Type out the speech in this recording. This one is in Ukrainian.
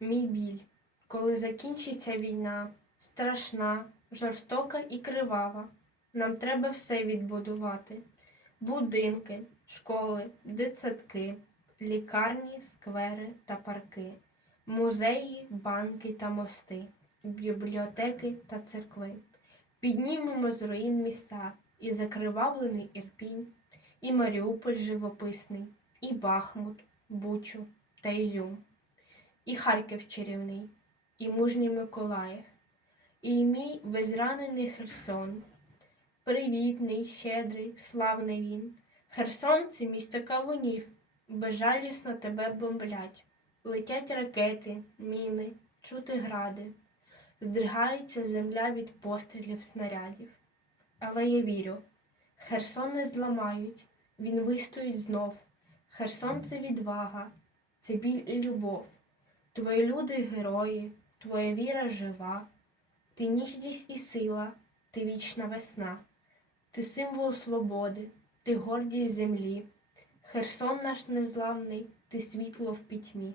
мій біль, коли закінчиться війна, страшна, жорстока і кривава. Нам треба все відбудувати: будинки, школи, дитсадки, лікарні, сквери та парки, музеї, банки та мости, бібліотеки та церкви. Піднімемо з руїн міста і закривавлений Ірпінь, і Маріуполь живописний, і Бахмут, Бучу та Ізюм, і Харків чарівний, і мужній Миколаїв, і мій безранений Херсон. Привітний, щедрий, славний він. Херсон це місто кавунів, безжалісно тебе бомблять. Летять ракети, міни, чути гради, здригається земля від пострілів снарядів. Але я вірю, Херсон не зламають, він вистоїть знов. Херсон це відвага, це біль і любов. Твої люди герої, твоя віра жива, ти ніжність і сила, ти вічна весна, ти символ свободи, ти гордість землі. Херсон наш незламний, ти світло в пітьмі.